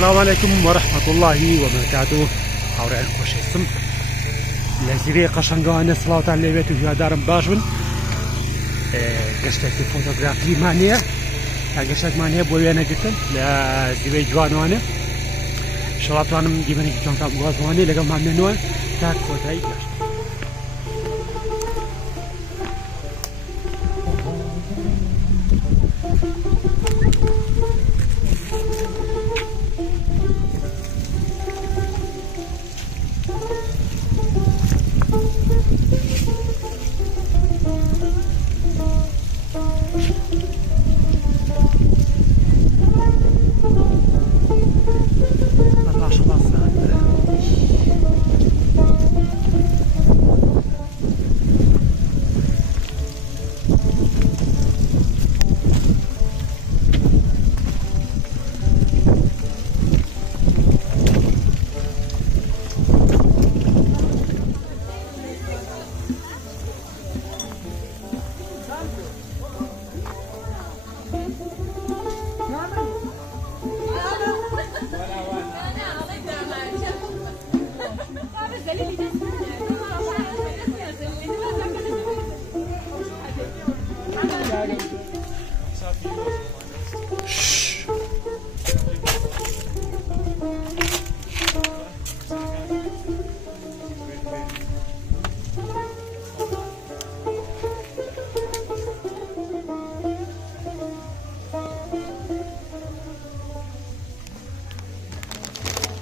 السلام عليكم ورحمة الله وبركاته. هاوريان خوش اسم لزيري قشنگوانه صلاة على بيت وهدارم باشون قشتك فوتوغرافي مانية قشتك مانية بويانا قلتن لزيري جوانوانه شرطوانم ديماني كتون تاب غازواني لقم مامنوان تاك فوتاي قشت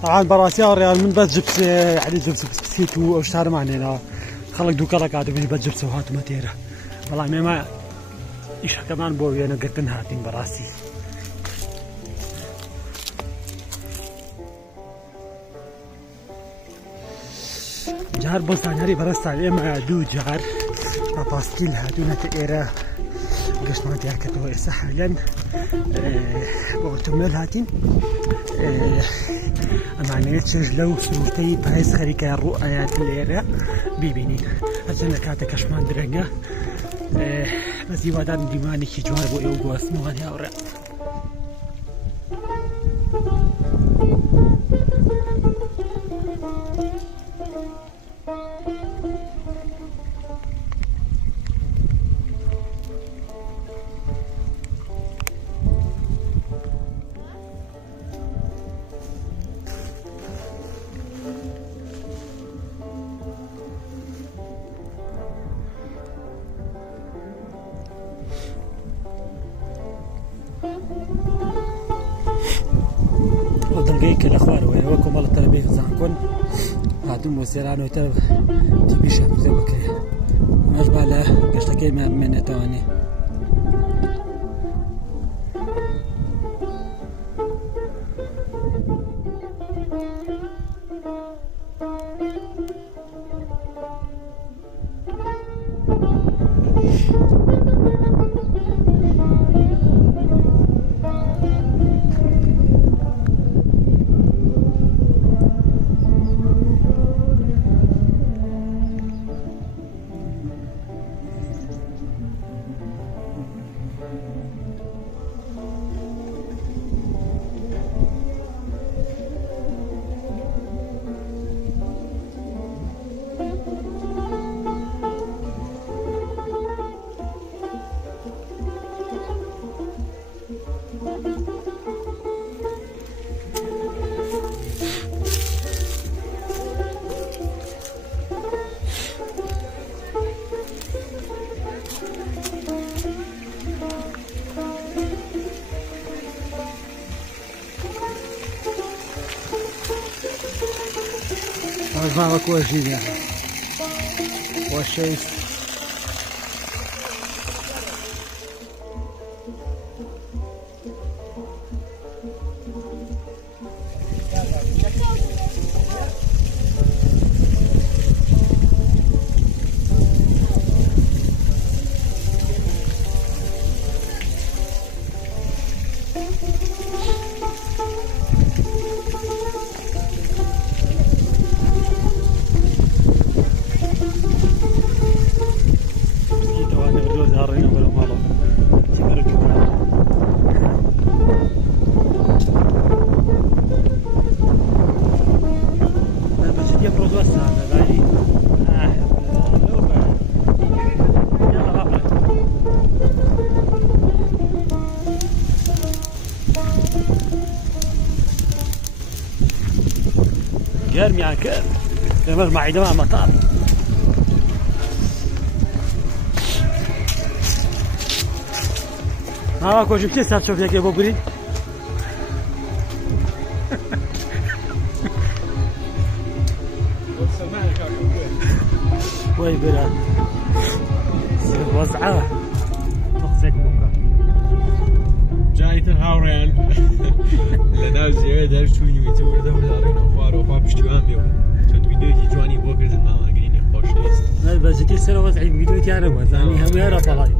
طبعا براسيار يعني من بس جبس يعني جبس بسكيت واشتار معنا هنا خلق دوكا قاعد بيجي بس جبس وهات ماتيرا والله ما ايش كمان بوي انا قلت هاتين براسي جار بس يعني براسي ما دو جار باسكيل هاتونا تيرا قش ما تاكتو سحلا بوتمل هاتين أمانة لو سوتي بايس خريكة الرؤيات اللي بيبينين أجل كاتا كشمان درنجا بس يوادان ديماني كي جوار بو يوغو اسمو غني أورا دلقيك الأخبار وياكم والله ترى بيك زانكون هاتم وسيران وتر تبيش مزبك مجبع له قشتكي من تواني ما كل شيء يعني والشيء گەرمیان کرد ئێمەش ماعیدەمان مەتاڵ ماوا کۆژم کێ سات شۆفێکێ بۆ گرین وای برا وەزعە تۆقسێک بووکە جایتر هاوڕێیان لەناو زێوێ دەرچوونی وێتەوەدە بەداڕێنە خوارەوە پشتیوان بێ چەند ویدۆیەکی جوانی بۆ کردن ماوەگرینی خۆشەویست بەجددی سەرەوە وەزعی ویدۆیتیانە وەزانی هەموو هێرە پەڵای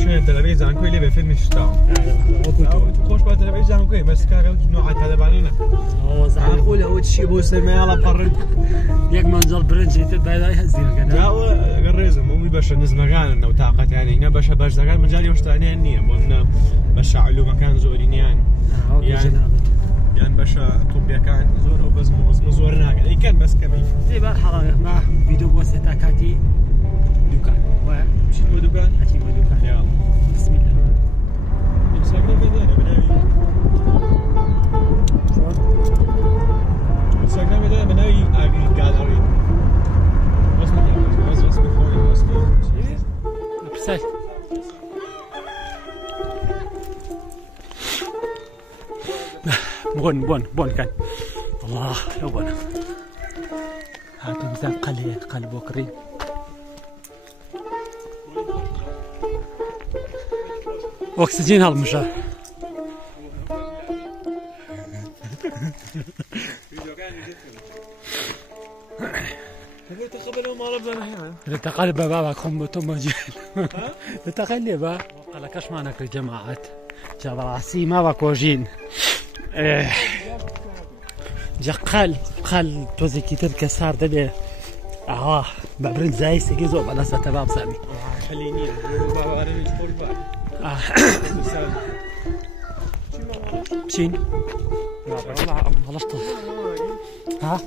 شوێن تەلەڤیزیۆن زانکۆی لێ بێ فیلمی شتاوە خۆش بە تەلەڤیزیۆن زانکۆی بەس کاکە نوعە تەلەبانە زانکۆ لەوە چیە بۆ سەرمایاڵە پەڕن یەک مەنجەڵ برنجی تر بەلای هەزیرەکەنا داوە ڕێزم ئەوی بەشە نزمەکانن نەو تااقەتیانە هینە بەشە بەشدەکان مەجای شتانیان نییە بۆ منە بەشە علومەکان زۆری نیان یان بەشە توبیەکان زۆر ئەو بەزم زۆر ناگەن ئەیکەن بەس کەمی تێبار حەڵە ما ڤیدۆ بۆ سێتا کاتی دوکان وایە بچین بۆ دوکان هەتیم بۆ دوکان بسم الله ئینساگرام بێدێنە بەناوی ئینساگرام بێدێنە بەناوی ئاگری گالەری وەسمی خۆی وەسمی پرسای بۆن کەن والله لەو بۆنە هاتم زان قەل بۆ کڕین ئۆکسجین هەڵمشە لتقل بابا خم تومجي لتقل لي با على كاش معنا جماعات جاب راسي ما باكوجين قال توزي كتير كسار دبي ببرن زي سيجيزو بلا ستباب سامي خليني بابا انا ندخل بعد بشين والله غلطت ها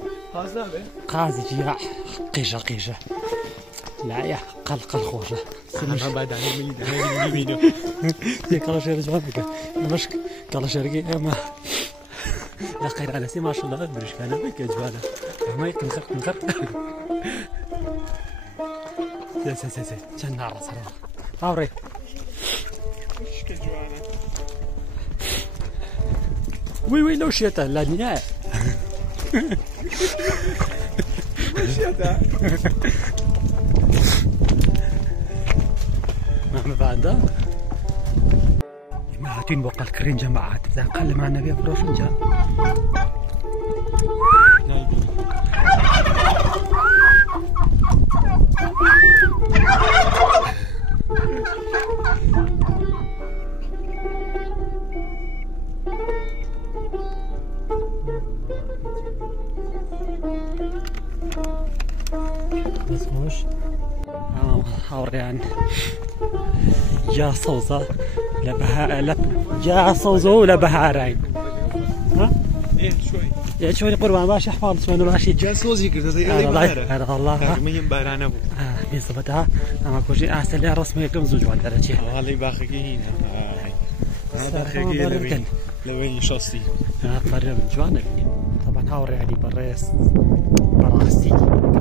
قازي جياع قيجة لا يا قل خوجة ما بعد على ملي بينو يا كلا شيء رجع بك مش كلا شيء ما لا خير على سي ما شاء الله بريش كان بك جبالة ما يمكن خرق سي كان نار صراحة هاوري وش كجوانا وي لو شيتا لا نهاية شيتا ما بعد ما هاتين بقى الكرين جماعات إذا قل معنا بيا بروشن جا بس خوش هاوريان جا صوزة جا صوزة لبهارين ها؟ ايه شوي يا شوي قربان باش احفظ شلون راشد جا صوزي كذا زي هذا الله مين باران ابو بيصبتها اما كوجي احسن لي رسمي كم زوج ولا درجه والله باخي هذا خير لوين شاصي قرب جوان طبعا هاوري علي بريس براسي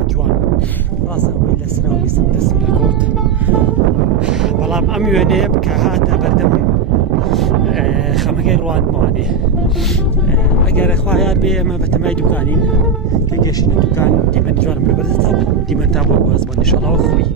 جوان راسه ولا سراوي سدس بالكوت بەڵام ئەم وێنەیە بکە هاتە بەردەم خەمەکەی ڕوانمانێ ئەگەر خوایان بێ ئێمە بەتەمای دوکانین کە گەشتە دوکان دیمەن جوانم لە بەرزتا دیمەن تا بۆ گۆز بۆ نیشەڵاوە خۆی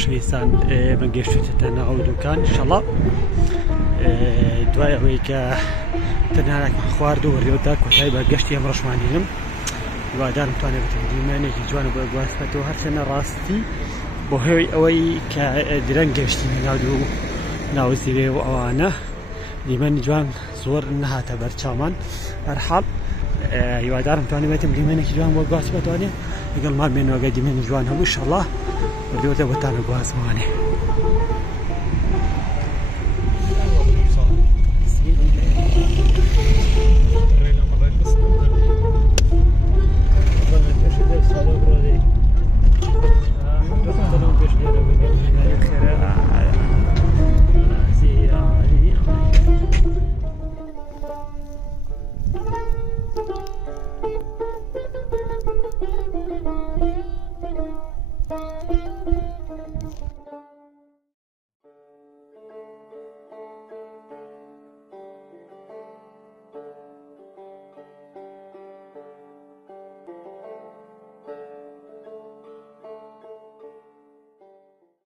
خۆشەویستان بە گەشتتە ناو دوکان ئینشەڵڵا دوای ئەوەی کە تەنانەکە خوارد و وەریەوەدا کۆتایی بە گەشتی ئەمڕۆشمان هێنم هیوادارم بتوانێت دیمانێکی جوانە بۆ گواستمەتەوە هەرچەنە ڕاستی بۆ هێوەی ئەوەی کە درەنگ گەشتی ناو زیوێ و ئەوانە دیمەنی جوان زۆر نەهاتە بەرچاومان هەرحاڵ هیوادارم توانێتم دیمەنێکی جوان بۆ گواستمەتوانێ لەگەڵ مامێنەوەگە دیمەنی جوان هەبوو ئینشەڵڵا وەریەوەدا بۆتانە گوازمانێ